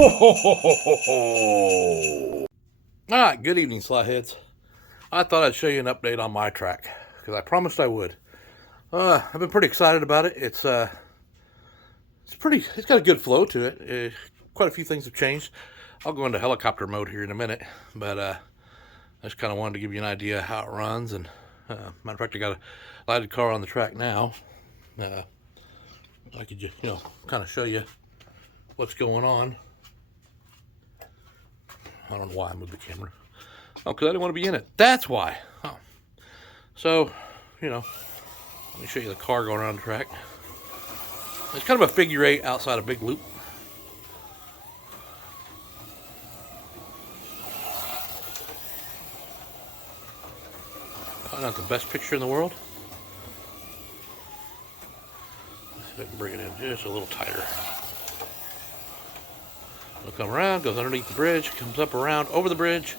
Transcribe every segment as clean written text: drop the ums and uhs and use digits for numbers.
All right, good evening, slot-heads. I thought I'd show you an update on my track, because I promised I would. I've been pretty excited about it. It's got a good flow to it. Quite a few things have changed. I'll go into helicopter mode here in a minute, but I just kind of wanted to give you an idea how it runs. And matter of fact, I got a lighted car on the track now. I could just, kind of show you what's going on. I don't know why I moved the camera. Oh, because I didn't want to be in it. That's why. Oh. So, let me show you the car going around the track. It's kind of a figure eight outside a big loop. Probably not the best picture in the world. Let's see if I can bring it in just a little tighter. It'll come around, goes underneath the bridge, comes up around, over the bridge.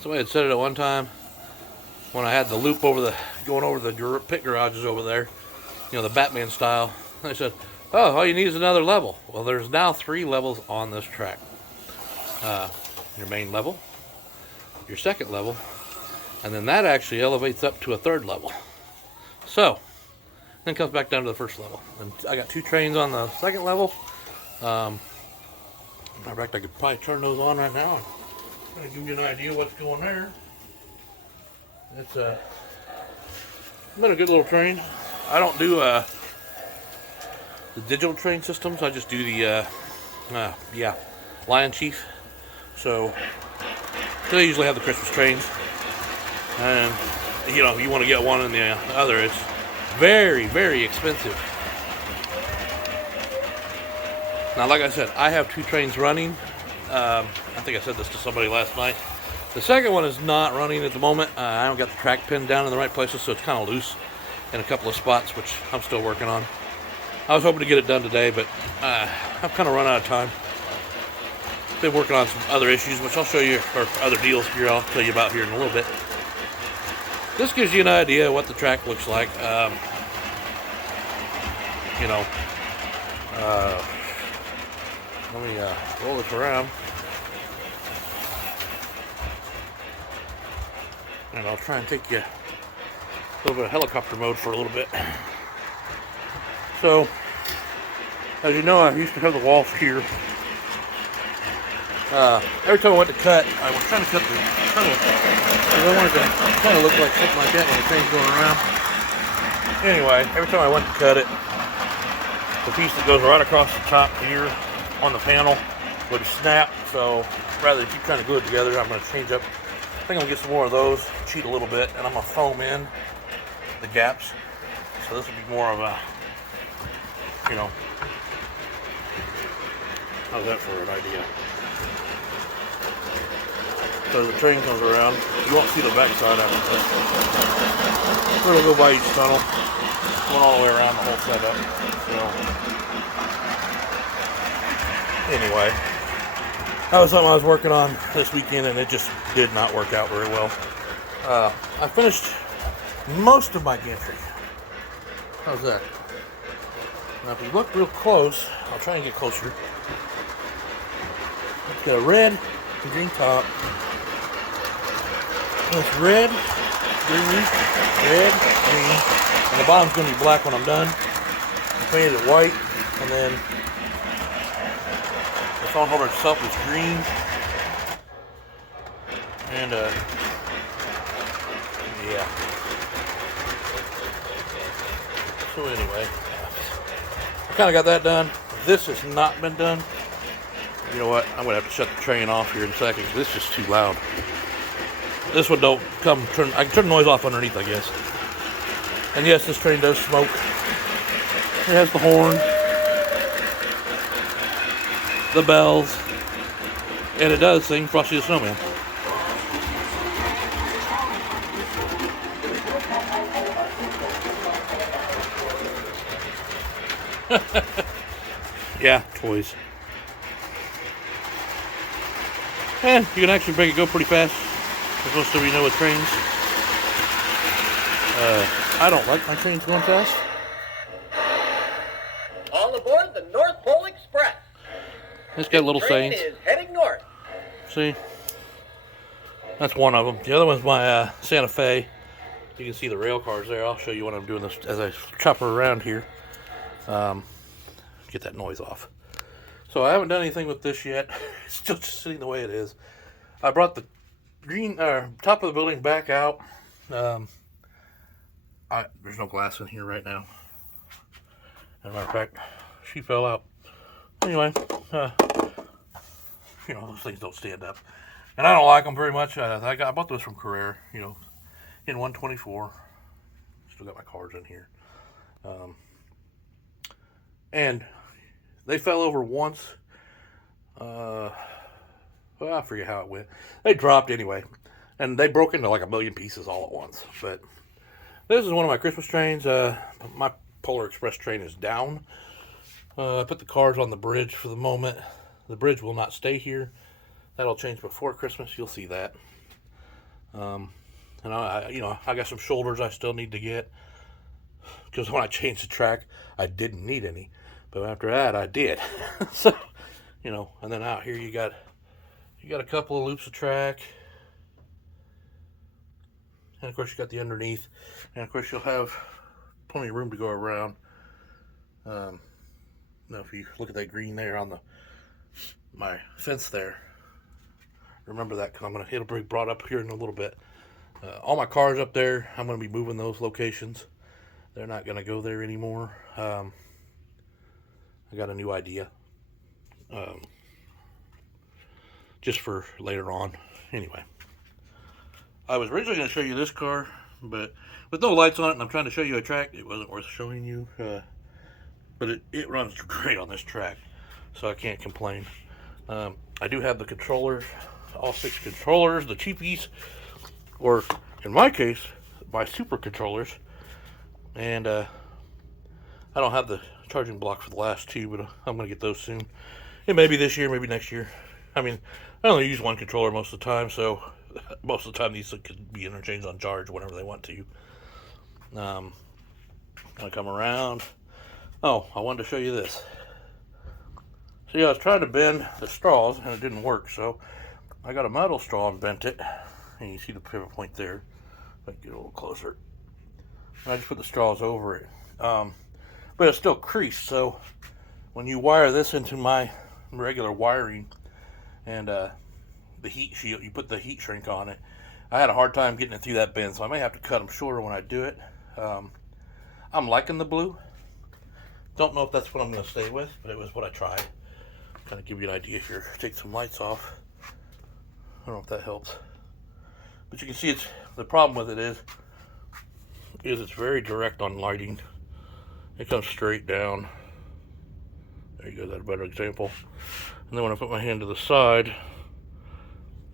Somebody had said it at one time when I had the loop going over the pit garages over there, the Batman style. They said, oh, all you need is another level. Well, there's now 3 levels on this track. Your main level, your second level, and then that actually elevates up to a 3rd level. So, then comes back down to the 1st level. And I got 2 trains on the 2nd level. In fact, I could probably turn those on right now and kind of give you an idea what's going there. It's been a good little train. I don't do the digital train systems. I just do the Lion Chief. So they usually have the Christmas trains, and you want to get one and the other. It's very, very expensive. Now, like I said, I have 2 trains running. I think I said this to somebody last night. The second one is not running at the moment. I haven't got the track pinned down in the right places, so it's kind of loose in a couple of spots, which I'm still working on. I was hoping to get it done today, but I've kind of run out of time. Been working on some other issues, which I'll show you, or other deals here I'll tell you about here in a little bit. This gives you an idea of what the track looks like. Let me roll this around. And I'll try and take you a little bit of helicopter mode for a little bit. So, as you know, I used to have the walls here. Every time I went to cut, I was trying to cut the tunnel, because I wanted to kind of look like something like that when the train's going around. Anyway, every time I went to cut it, the piece that goes right across the top here on the panel would snap. So rather than keep trying to glue it together, I'm going to change up. I think I'm going to get some more of those, cheat a little bit, and I'm going to foam in the gaps. So this will be more of a, how's that for an idea? So the train comes around, you won't see the backside after this. We're going to go by each tunnel, going all the way around the whole setup. So anyway, that was something I was working on this weekend, and it just did not work out very well. I finished most of my gantry. How's that? Now, if you look real close, I'll try and get closer. It's got a red and green top. It's red, green, red, green, and the bottom's going to be black when I'm done. I painted it white, and then the phone holder itself is green, and yeah. So anyway, I kind of got that done. This has not been done. You know what? I'm gonna have to shut the train off here in a second because this is just too loud. This one don't come turn. I can turn the noise off underneath, I guess. And yes, this train does smoke. It has the horn, the bells, and it does sing Frosty the Snowman. Yeah, toys. And you can actually make it go pretty fast. As most of you know with trains. I don't like my trains going fast. All aboard the North Pole Express. It's got little train sayings. is heading north. See? That's one of them. The other one's my Santa Fe. You can see the rail cars there. I'll show you what I'm doing this as I chop her around here. Get that noise off. So I haven't done anything with this yet. It's still just sitting the way it is. I brought the green top of the building back out. There's no glass in here right now. As a matter of fact, she fell out. Anyway, you know, those things don't stand up. And I don't like them very much. I bought those from Carrera, you know, in 124. Still got my cards in here. And they fell over once. Well, I forget how it went. They dropped anyway. And they broke into like a million pieces all at once. But this is one of my Christmas trains. My Polar Express train is down. I put the cars on the bridge for the moment. The bridge will not stay here. That'll change before Christmas. You'll see that. And I got some shoulders I still need to get. Because when I changed the track, I didn't need any. But after that, I did. So, you know, and then out here you got a couple of loops of track. And of course you got the underneath. And of course you'll have plenty of room to go around. Now if you look at that green there on my fence there, remember that because it'll be brought up here in a little bit. All my cars up there, I'm going to be moving those locations. They're not going to go there anymore. I got a new idea. Just for later on. Anyway. I was originally going to show you this car, but with no lights on it and I'm trying to show you a track, it wasn't worth showing you. But it runs great on this track, so I can't complain. I do have the controllers, all 6 controllers, the cheapies, or in my case, my super controllers. And I don't have the charging block for the last 2, but I'm going to get those soon. It may be this year, maybe next year. I mean, I only use one controller most of the time, so most of the time these could be interchanged on charge whenever they want to. Gonna come around. Oh, I wanted to show you this. See, I was trying to bend the straws and it didn't work, so I got a metal straw and bent it. And you see the pivot point there. If I can get a little closer. And I just put the straws over it. But it's still creased, so when you wire this into my regular wiring and the heat shield, you put the heat shrink on it. I had a hard time getting it through that bend, so I may have to cut them shorter when I do it. I'm liking the blue. Don't know if that's what I'm going to stay with, but it was what I tried. Kind of give you an idea if you're take some lights off. I don't know if that helps, but you can see the problem with it is it's very direct on lighting. It comes straight down. There you go, that's a better example. And then when I put my hand to the side,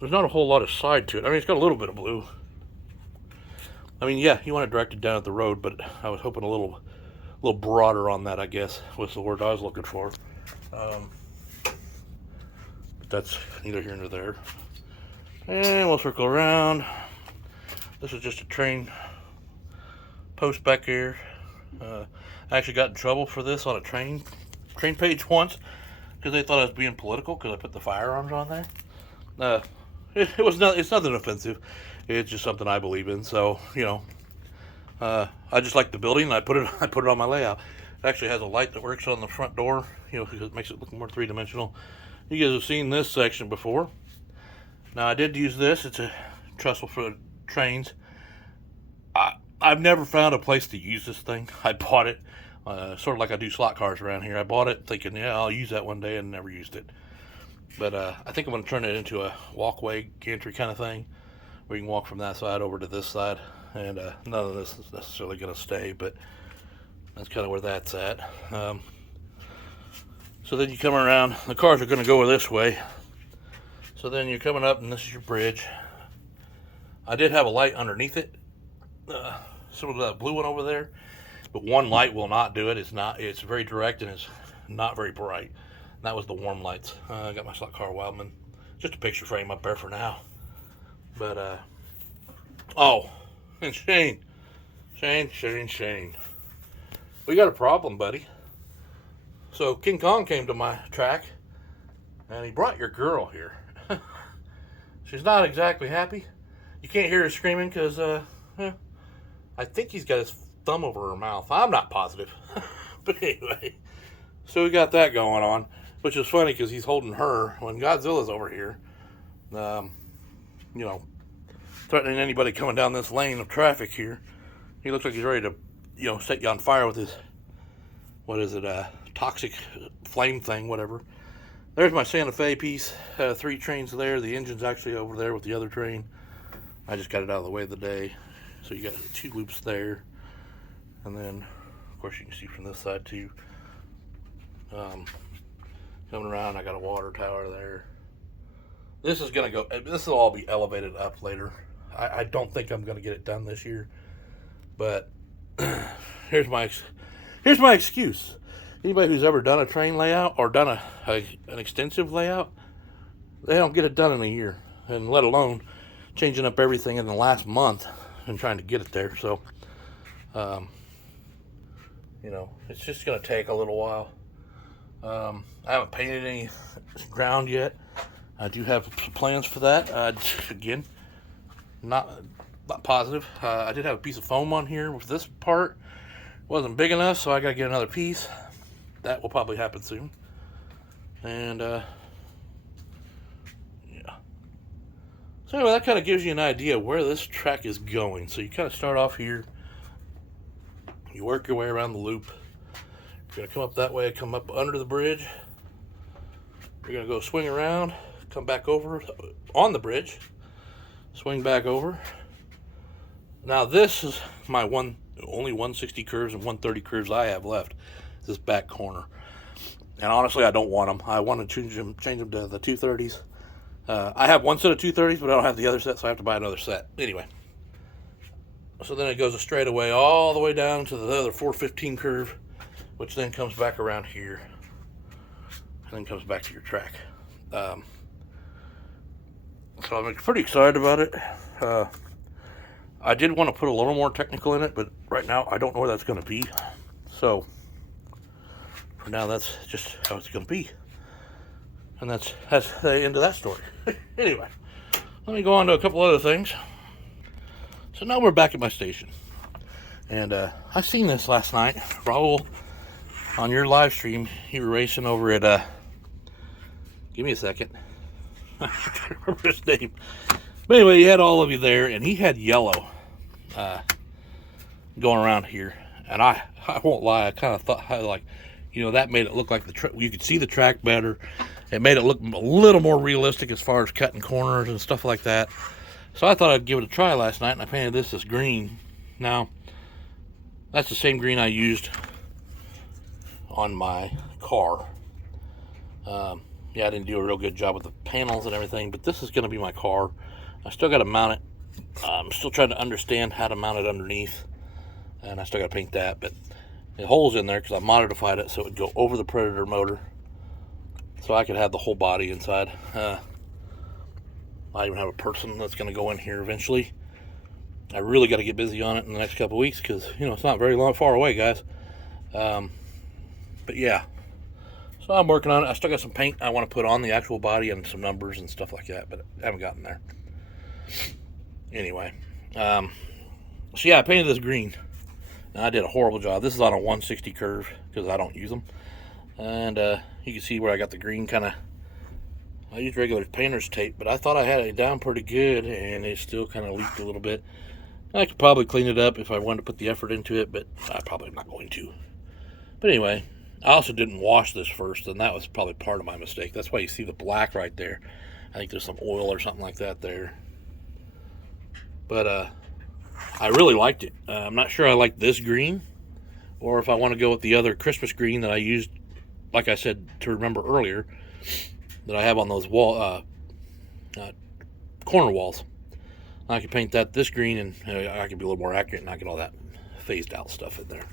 there's not a whole lot of side to it. I mean, it's got a little bit of blue. I mean, yeah, you want it directed down at the road, but I was hoping a little broader on that, I guess, was the word I was looking for. But that's neither here nor there. And we'll circle around. This is just a train post back here. I actually got in trouble for this on a train page once because they thought I was being political because I put the firearms on there. It's nothing offensive. It's just something I believe in. So, you know, I just like the building, and I put it on my layout. It actually has a light that works on the front door, you know, because it makes it look more three-dimensional. You guys have seen this section before. Now, I did use this. It's a trestle for trains. I've never found a place to use this thing. I bought it, sort of like I do slot cars around here. I bought it thinking, yeah, I'll use that one day, and never used it. But I think I'm going to turn it into a walkway gantry kind of thing, where you can walk from that side over to this side. And none of this is necessarily going to stay, but that's kind of where that's at. So then you come around. The cars are going to go this way. So then you're coming up, and this is your bridge. I did have a light underneath it, similar to that blue one over there, but one light will not do it. It's very direct, and it's not very bright. And that was the warm lights. I got my slot car Wildman. Just a picture frame up there for now. But, oh, and Shane. We got a problem, buddy. So King Kong came to my track, And he brought your girl here. She's not exactly happy. You can't hear her screaming because I think he's got his thumb over her mouth. I'm not positive. But anyway, so we got that going on, which is funny because he's holding her when Godzilla's over here, threatening anybody coming down this lane of traffic here. He looks like he's ready to, set you on fire with his, toxic flame thing, whatever. There's my Santa Fe piece. 3 trains there. The engine's actually over there with the other train. I just got it out of the way of the day. So you got 2 loops there. And then, of course, you can see from this side too. Coming around, I got a water tower there. This is going to go, this will all be elevated up later. I don't think I'm going to get it done this year. But here's my excuse. Anybody who's ever done a train layout or done an extensive layout, they don't get it done in a year, and let alone changing up everything in the last month and trying to get it there. So, it's just going to take a little while. I haven't painted any ground yet. I do have plans for that. Again, not positive. I did have a piece of foam on here with this part. Wasn't big enough, so I got to get another piece. That will probably happen soon. And, yeah. So anyway, that kind of gives you an idea where this track is going. So you kind of start off here. You work your way around the loop. You're going to come up that way, come up under the bridge. You're going to go swing around, come back over on the bridge, swing back over. Now this is my only 160 curves and 130 curves I have left. This back corner, and honestly I don't want them. I want to change them to the 230s. I have one set of 230s, but I don't have the other set, so I have to buy another set anyway. So then it goes a straightaway all the way down to the other 415 curve, which then comes back around here and then comes back to your track. So I'm pretty excited about it. I did want to put a little more technical in it, but right now I don't know where that's going to be. So for now, that's just how it's going to be. And that's the end of that story. Anyway, let me go on to a couple other things. So now we're back at my station. And I seen this last night. Raul, on your live stream, you were racing over at, give me a second. I can't remember his name. But anyway, he had all of you there, and he had yellow going around here. And I won't lie, I kind of thought, that made it look like you could see the track better. It made it look a little more realistic as far as cutting corners and stuff like that. So I thought I'd give it a try last night, and I painted this green. Now, that's the same green I used on my car. Yeah, I didn't do a real good job with the panels and everything, but this is going to be my car. I still got to mount it. I'm still trying to understand how to mount it underneath, and I still got to paint that, but the hole's in there because I modified it so it would go over the Predator motor, so I could have the whole body inside. I even have a person that's going to go in here eventually. I really got to get busy on it in the next couple of weeks because, it's not very far away, guys. But yeah, so I'm working on it. I still got some paint I want to put on the actual body and some numbers and stuff like that, but I haven't gotten there. Anyway, so yeah, I painted this green. Now, I did a horrible job. This is on a 160 curve because I don't use them. And you can see where I got the green kind of, I used regular painter's tape, but I thought I had it down pretty good, and it still kind of leaked a little bit. I could probably clean it up if I wanted to put the effort into it, but I probably am not going to. But anyway, I also didn't wash this first, and that was probably part of my mistake. That's why you see the black right there. I think there's some oil or something like that there. But I really liked it. I'm not sure I like this green, or if I want to go with the other Christmas green that I used, like I said, to remember earlier, that I have on those corner walls. I could paint that this green, and I could be a little more accurate and not get all that phased out stuff in there.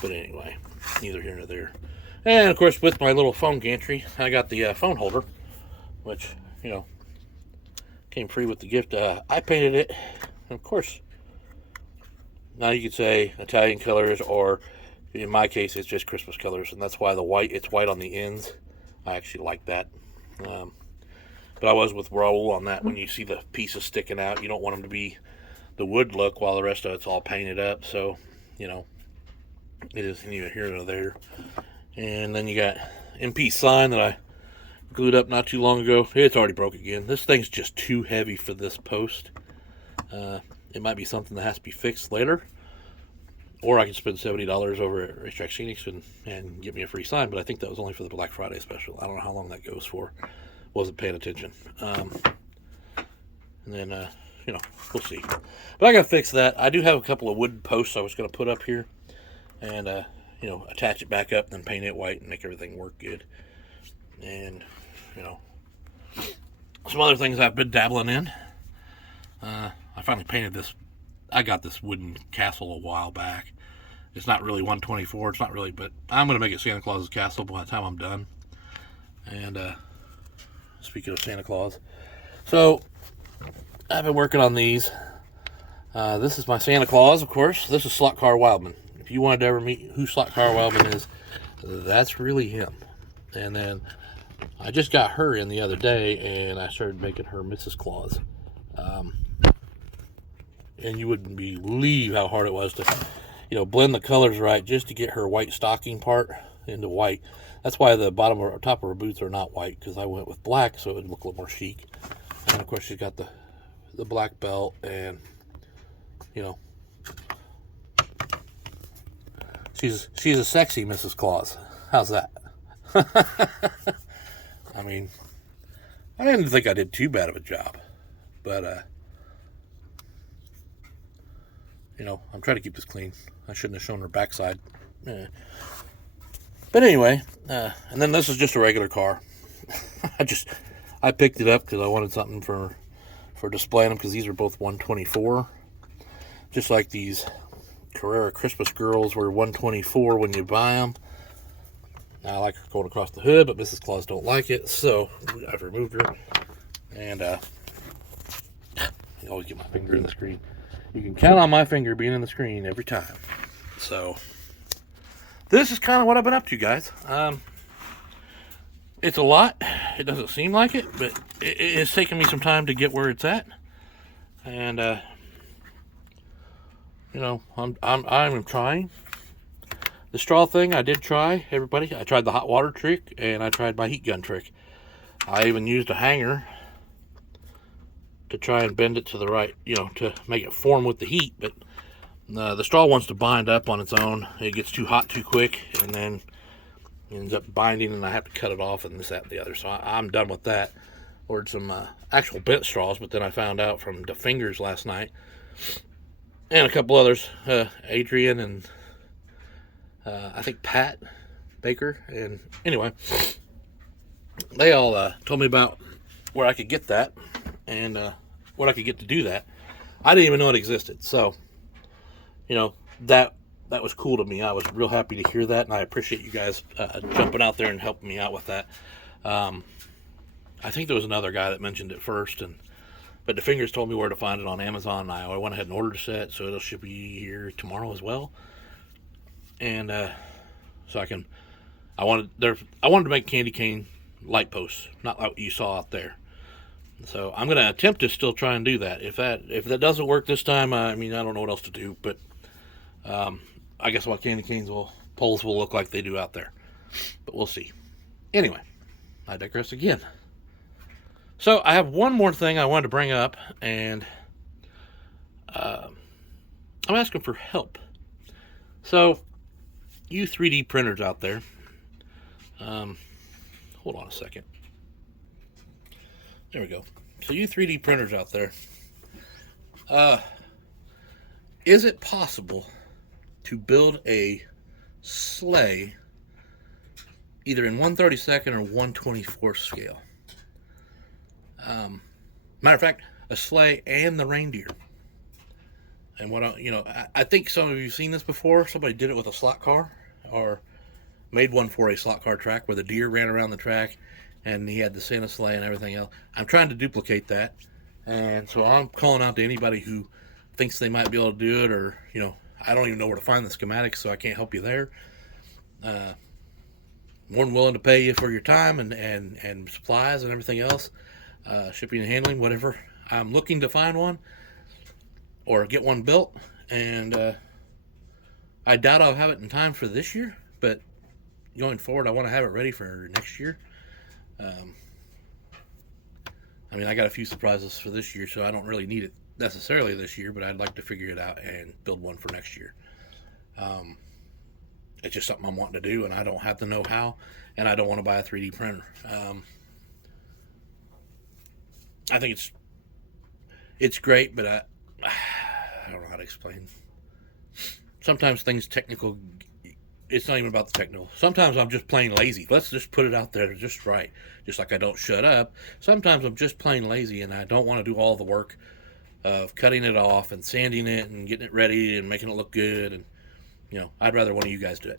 But anyway, neither here nor there. And of course, with my little phone gantry, I got the phone holder, which, came free with the gift. I painted it, and of course, now you could say Italian colors, or in my case, it's just Christmas colors, and that's why it's white on the ends. I actually like that. But I was with Raul on that. When you see the pieces sticking out, you don't want them to be the wood look while the rest of it's all painted up. So, you know, it is neither here nor there. And then you got MP sign that I glued up not too long ago. It's already broke again. This thing's just too heavy for this post. It might be something that has to be fixed later. Or I can spend $70 over at Racetrack Scenics and get me a free sign. But I think that was only for the Black Friday special. I don't know how long that goes for. Wasn't paying attention. And then, you know, we'll see. But I got to fix that. I do have a couple of wooden posts I was going to put up here. And, you know, attach it back up and then paint it white and make everything work good. And, you know, some other things I've been dabbling in. I finally painted this. I got this wooden castle a while back. It's not really 124. It's not really, but I'm going to make it Santa Claus's castle by the time I'm done. And speaking of Santa Claus, so I've been working on these. This is my Santa Claus, of course. This is Slot Car Wildman. If you wanted to ever meet who Slot Car Wildman is, that's really him. And then I just got her in the other day, and I started making her Mrs. Claus. And you wouldn't believe how hard it was to, you know, blend the colors right just to get her white stocking part into white. That's why the bottom or top of her boots are not white, because I went with black so it would look a little more chic. And of course she's got the black belt, and you know, she's a sexy Mrs. Claus. How's that? I mean, I didn't think I did too bad of a job, but you know, I'm trying to keep this clean. I shouldn't have shown her backside. But anyway, and then this is just a regular car. I picked it up because I wanted something for displaying them, because these are both 124. Just like these Carrera Christmas Girls were 124 when you buy them. I like her going across the hood, but Mrs. Claus don't like it, so I've removed her. And I always get my finger in the screen. You can count on my finger being in the screen every time. So this is kind of what I've been up to, guys. It's a lot. It doesn't seem like it, but it's taken me some time to get where it's at. And you know, I'm trying. The straw thing I did try, everybody. I tried the hot water trick, and I tried my heat gun trick. I even used a hanger to try and bend it to the right, you know, to make it form with the heat. But the straw wants to bind up on its own. It gets too hot too quick, and then it ends up binding, and I have to cut it off, and this, that, and the other. So I'm done with that. Ordered some actual bent straws, but then I found out from the Fingers last night, and a couple others, Adrian and I think Pat Baker, and anyway, they all told me about where I could get that, and what I could get to do that. I didn't even know it existed. So, you know, that was cool to me. I was real happy to hear that, and I appreciate you guys jumping out there and helping me out with that. I think there was another guy that mentioned it first, but the Fingers told me where to find it on Amazon. I went ahead and ordered a set, so it should be here tomorrow as well. And so I wanted to make candy cane light posts, not like you saw out there. So I'm going to attempt to still try and do that. If that doesn't work this time, I mean, I don't know what else to do, but I guess what candy canes poles will look like they do out there. But we'll see. Anyway, I digress again. So I have one more thing I wanted to bring up, and I'm asking for help. So, you 3D printers out there, hold on a second. There we go. So you 3D printers out there, is it possible to build a sleigh either in 1/32 or 1/24 scale? Matter of fact, a sleigh and the reindeer. And I think some of you have seen this before. Somebody did it with a slot car, or made one for a slot car track where the deer ran around the track and he had the Santa sleigh and everything else. I'm trying to duplicate that. And so I'm calling out to anybody who thinks they might be able to do it, or, I don't even know where to find the schematics, so I can't help you there. more than willing to pay you for your time and supplies and everything else, shipping and handling, whatever. I'm looking to find one or get one built, and I doubt I'll have it in time for this year, but going forward, I want to have it ready for next year. Um, I mean, I got a few surprises for this year, so I don't really need it necessarily this year, but I'd like to figure it out and build one for next year. Um, it's just something I'm wanting to do, and I don't have the know-how, and I don't want to buy a 3D printer. I think it's great, but I don't know how to explain. Sometimes things technical, it's not even about the technical. Sometimes I'm just plain lazy. Let's just put it out there just right. Just like I don't shut up. Sometimes I'm just plain lazy and I don't want to do all the work of cutting it off and sanding it and getting it ready and making it look good. And, I'd rather one of you guys do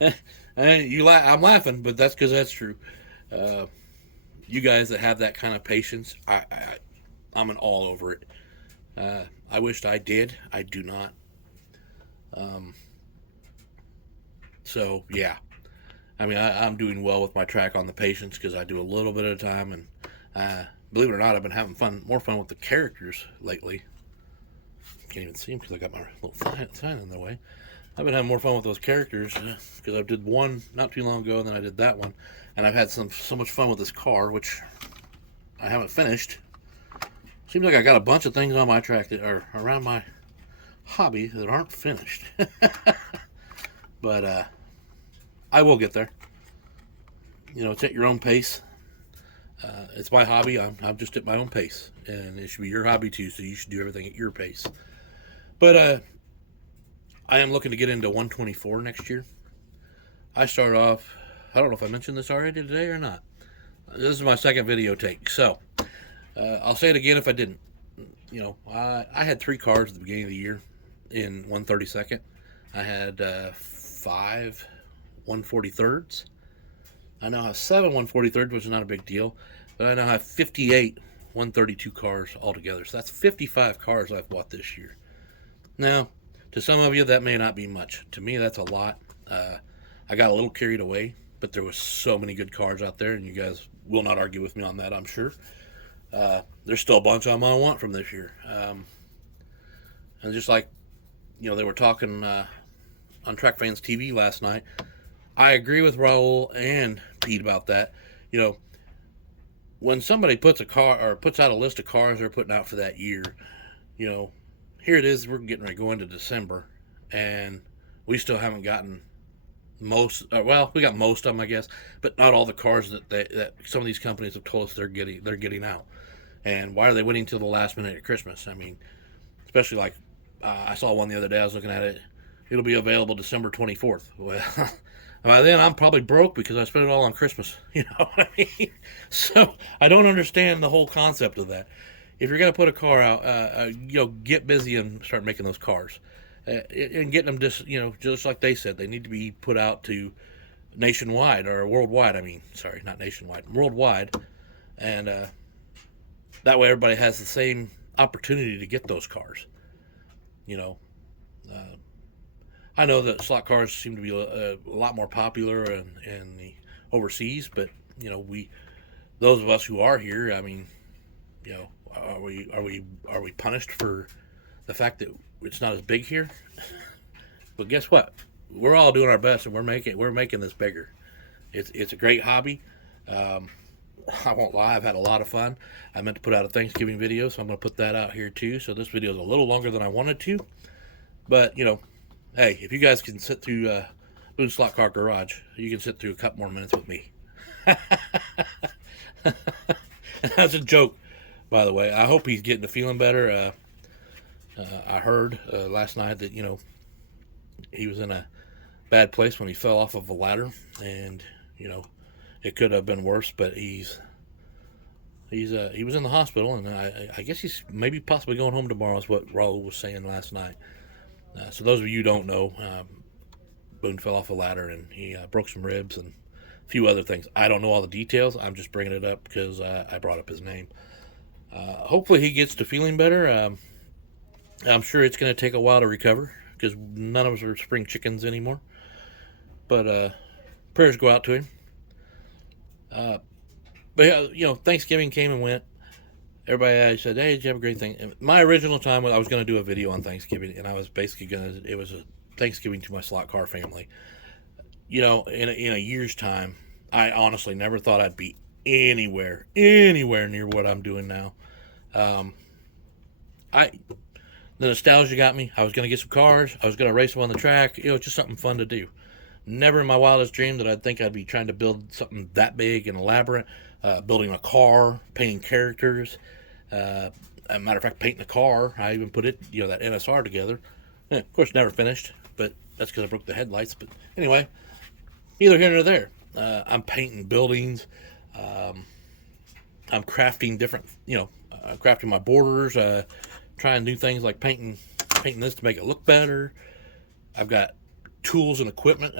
it. And I'm laughing, but that's because that's true. Uh, you guys that have that kind of patience, I'm an all over it. I wished I did. I do not. Um, so yeah, I mean, I'm doing well with my track on the patience because I do a little bit at a time, and believe it or not, I've been having more fun with the characters lately. Can't even see them because I got my little sign in the way. I've been having more fun with those characters because I did one not too long ago, and then I did that one, and I've had so much fun with this car, which I haven't finished. Seems like I got a bunch of things on my track that are around my hobby that aren't finished. But I will get there. It's at your own pace. It's my hobby. I'm just at my own pace, and it should be your hobby too. So you should do everything at your pace. But I am looking to get into 124 next year. I start off. I don't know if I mentioned this already today or not. This is my second video take, so I'll say it again if I didn't. I had 3 cars at the beginning of the year in 132nd. I had 5 143rds. I now have 7 143rds, which is not a big deal, but I now have 58 132 cars altogether. So that's 55 cars I've bought this year. Now, to some of you, that may not be much. To me, that's a lot. I got a little carried away, but there was so many good cars out there, and you guys will not argue with me on that, I'm sure. There's still a bunch I want from this year. And just like, they were talking on Track Fans TV last night, I agree with Raul and Pete about that. When somebody puts out a list of cars they're putting out for that year, here it is, we're getting ready to go into December, and we still haven't gotten most. We got most of them, I guess, but not all the cars that some of these companies have told us they're getting out. And why are they waiting till the last minute at Christmas? I mean, especially like I saw one the other day. I was looking at it. It'll be available December 24th. Well, by then I'm probably broke because I spent it all on Christmas. You know what I mean? So I don't understand the whole concept of that. If you're going to put a car out, get busy and start making those cars. And getting them just like they said, they need to be put out to nationwide or worldwide. I mean, sorry, not nationwide, worldwide. And that way everybody has the same opportunity to get those cars. I know that slot cars seem to be a lot more popular in the overseas, but those of us who are here, I mean, are we punished for the fact that it's not as big here? But guess what? We're all doing our best, and we're making this bigger. It's a great hobby. I won't lie, I've had a lot of fun. I meant to put out a Thanksgiving video, so I'm going to put that out here too. So this video is a little longer than I wanted to, but hey, if you guys can sit through Boone Slot Car Garage, you can sit through a couple more minutes with me. That's a joke, by the way. I hope he's getting to feeling better. I heard last night that he was in a bad place when he fell off of a ladder, and it could have been worse. But he was in the hospital, and I guess he's maybe possibly going home tomorrow. Is what Raul was saying last night. So those of you who don't know, Boone fell off a ladder and he broke some ribs and a few other things. I don't know all the details. I'm just bringing it up because I brought up his name. Hopefully he gets to feeling better. I'm sure it's going to take a while to recover because none of us are spring chickens anymore. But prayers go out to him. But yeah, Thanksgiving came and went. Everybody said, "Hey, did you have a great thing?" And my original time, I was going to do a video on Thanksgiving, and I was basically going to. It was a Thanksgiving to my slot car family. In a year's time, I honestly never thought I'd be anywhere near what I'm doing now. Um, I the nostalgia got me. I was going to get some cars. I was going to race them on the track. Just something fun to do. Never in my wildest dream that I'd think I'd be trying to build something that big and elaborate. Building a car, painting characters. As a matter of fact, painting a car. I even put it, that NSR together. Of course, never finished, but that's because I broke the headlights. But anyway, neither here nor there. I'm painting buildings. I'm crafting different, crafting my borders. Trying new things like painting this to make it look better. I've got tools and equipment.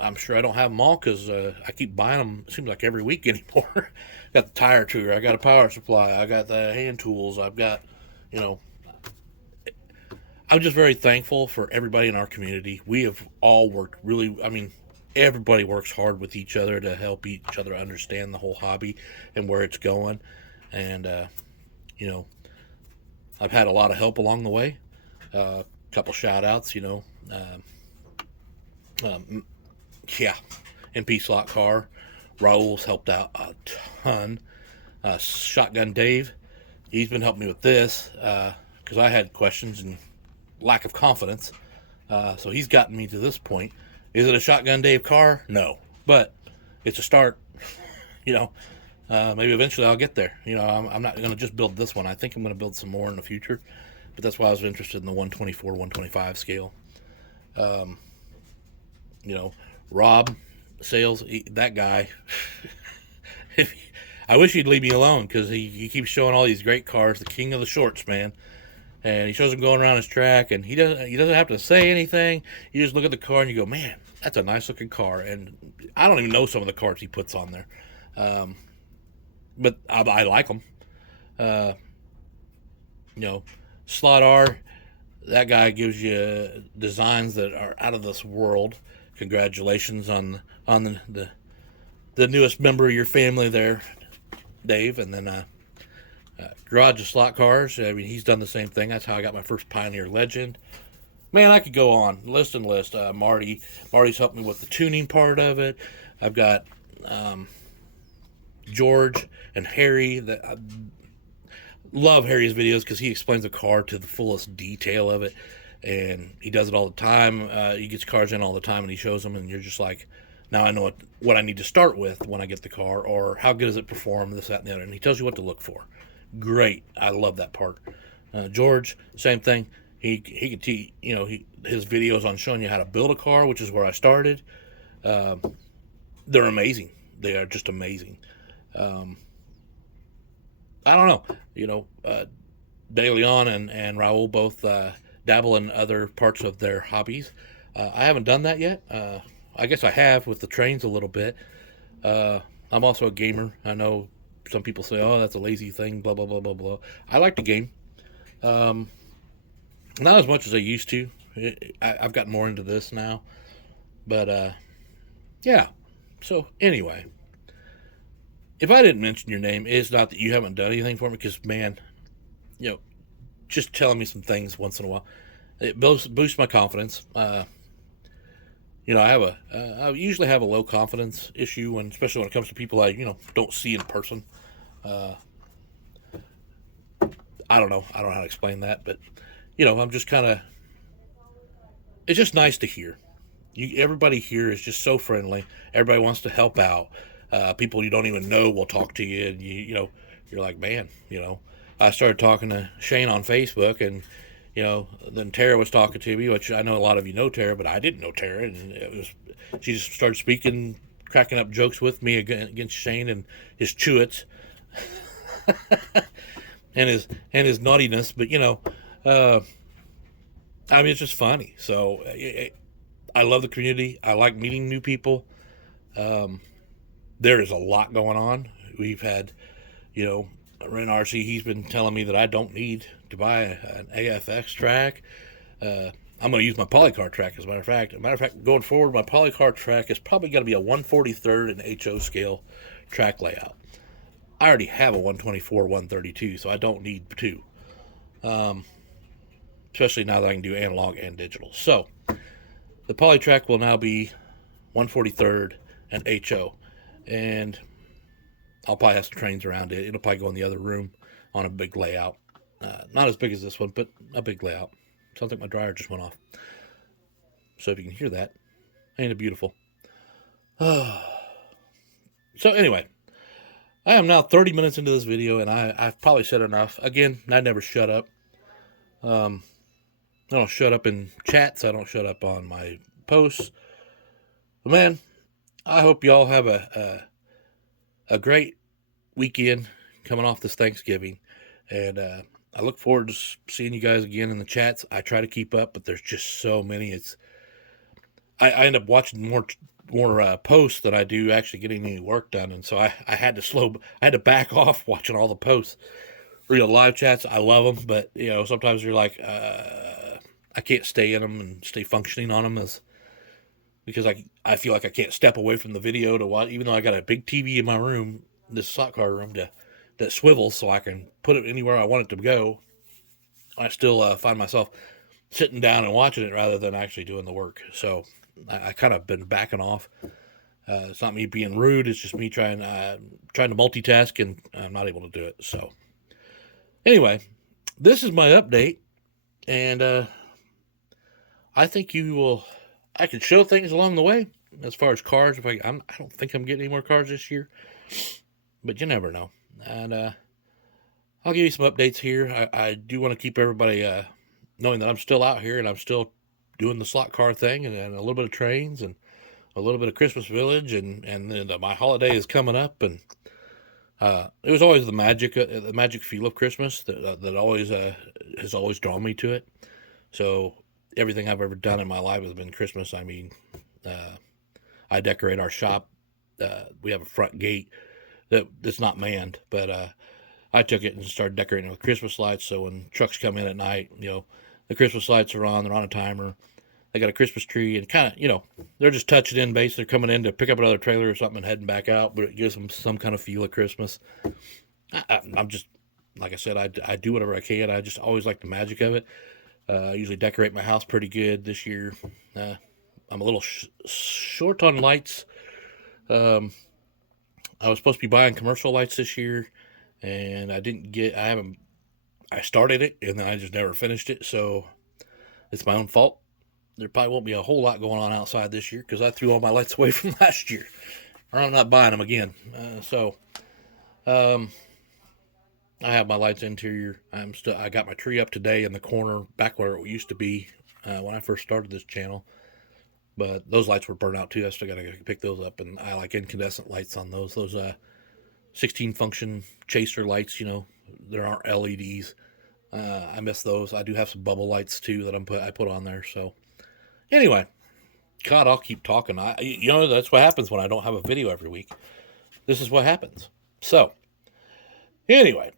I'm sure I don't have them all because I keep buying them. It seems like every week anymore. Got the tire tool. I got a power supply. I got the hand tools. I've got, I'm just very thankful for everybody in our community. We have all worked really. I mean, everybody works hard with each other to help each other understand the whole hobby and where it's going. And I've had a lot of help along the way. A couple shout outs, yeah, MP slot car. Raul's helped out a ton. Shotgun Dave, he's been helping me with this because I had questions and lack of confidence. So he's gotten me to this point. Is it a Shotgun Dave car? No, but it's a start. Maybe eventually I'll get there. I'm not going to just build this one. I think I'm going to build some more in the future. But that's why I was interested in the 124, 125 scale. Rob Sales, that guy. I wish he'd leave me alone because he keeps showing all these great cars, the king of the shorts, man. And he shows them going around his track, and he doesn't have to say anything. You just look at the car and you go, man, that's a nice looking car. And I don't even know some of the cars he puts on there, but I like them. Slot R, that guy gives you designs that are out of this world. Congratulations on the newest member of your family there, Dave. And then Garage of Slot Cars. I mean, he's done the same thing. That's how I got my first Pioneer Legend. Man, I could go on list and list. Marty's helped me with the tuning part of it. I've got George and Harry. I love Harry's videos because he explains the car to the fullest detail of it. And he does it all the time. He gets cars in all the time, and he shows them, and you're just like, now I know what I need to start with when I get the car, or how good does it perform, this, that, and the other. And he tells you what to look for. Great. I love that part. George, same thing. He could teach, his videos on showing you how to build a car, which is where I started. They're amazing. They are just amazing. I don't know. De Leon and Raul both dabble in other parts of their hobbies. I haven't done that yet. I guess I have with the trains a little bit. I'm also a gamer. I know some people say, oh, that's a lazy thing, blah, blah, blah, blah, blah. I like to game. Not as much as I used to. I've gotten more into this now. But, yeah. So, anyway. If I didn't mention your name, it's not that you haven't done anything for me, because, man, just telling me some things once in a while, it boosts my confidence. I usually have a low confidence issue, especially when it comes to people I, don't see in person. I don't know how to explain that, but, I'm just kind of, it's just nice to hear. Everybody here is just so friendly. Everybody wants to help out. People you don't even know will talk to you, and you're like, man, I started talking to Shane on Facebook, and then Tara was talking to me, which I know a lot of you know Tara, but I didn't know Tara, and she just started speaking, cracking up jokes with me against Shane and his chewits, and his naughtiness, but it's just funny. So I love the community. I like meeting new people. There is a lot going on. We've had, Ren RC, he's been telling me that I don't need to buy an AFX track. I I'm going to use my polycar track, as a matter of fact. Going forward, my polycar track is probably going to be a 143rd and HO scale track layout. I already have a 124, 132, so I don't need two. Especially now that I can do analog and digital. So, the poly track will now be 143rd and HO. And I'll probably have some trains around it. It'll probably go in the other room on a big layout. Not as big as this one, but a big layout. Sounds like my dryer just went off. So if you can hear that, ain't it beautiful? So anyway, I am now 30 minutes into this video, and I've probably said enough. Again, I never shut up. I don't shut up in chats. I don't shut up on my posts. But man, I hope y'all have a great weekend coming off this Thanksgiving. And I look forward to seeing you guys again in the chats. I try to keep up, but there's just so many. I end up watching more posts than I do actually getting any work done, and so I had to back off watching all the posts. Real live chats, I love them, but sometimes you're like, I can't stay in them and stay functioning on them because I feel like I can't step away from the video to watch, even though I got a big TV in my room, this slot car room, that swivels so I can put it anywhere I want it to go. I still find myself sitting down and watching it rather than actually doing the work. So I kind of been backing off. It's not me being rude. It's just me trying to multitask, and I'm not able to do it. So anyway, this is my update, and I think I can show things along the way as far as cars. I don't think I'm getting any more cars this year, but you never know. And I'll give you some updates here. I do want to keep everybody knowing that I'm still out here and I'm still doing the slot car thing and a little bit of trains and a little bit of Christmas Village, and then my holiday is coming up, and it was always the magic feel of Christmas that always has always drawn me to it. So everything I've ever done in my life has been Christmas. I mean, I decorate our shop. We have a front gate that's not manned, but I took it and started decorating with Christmas lights. So when trucks come in at night, the Christmas lights are on. They're on a timer. They got a Christmas tree, and kind of, they're just touching in base. They're coming in to pick up another trailer or something and heading back out, but it gives them some kind of feel of Christmas. I'm just, like I said, I do whatever I can. I just always like the magic of it. I usually decorate my house pretty good this year. I'm a little short on lights. I was supposed to be buying commercial lights this year, and I started it, and then I just never finished it, so it's my own fault. There probably won't be a whole lot going on outside this year because I threw all my lights away from last year, or I'm not buying them again. I have my lights interior. I got my tree up today in the corner, back where it used to be when I first started this channel. But those lights were burnt out too. I still got to pick those up, and I like incandescent lights on those. Those 16 function chaser lights, there aren't LEDs. I miss those. I do have some bubble lights too that I put on there. So anyway, God, I'll keep talking. That's what happens when I don't have a video every week. This is what happens. So anyway,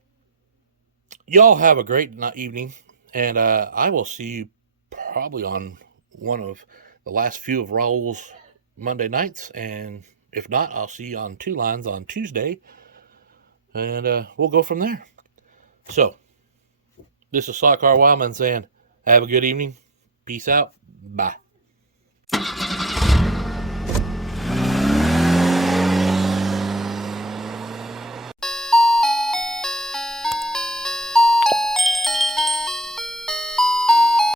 y'all have a great evening, and I will see you probably on one of the last few of Raul's Monday nights, and if not, I'll see you on Two Lines on Tuesday, and we'll go from there. So, this is Slot Car Wildman saying, have a good evening. Peace out. Bye.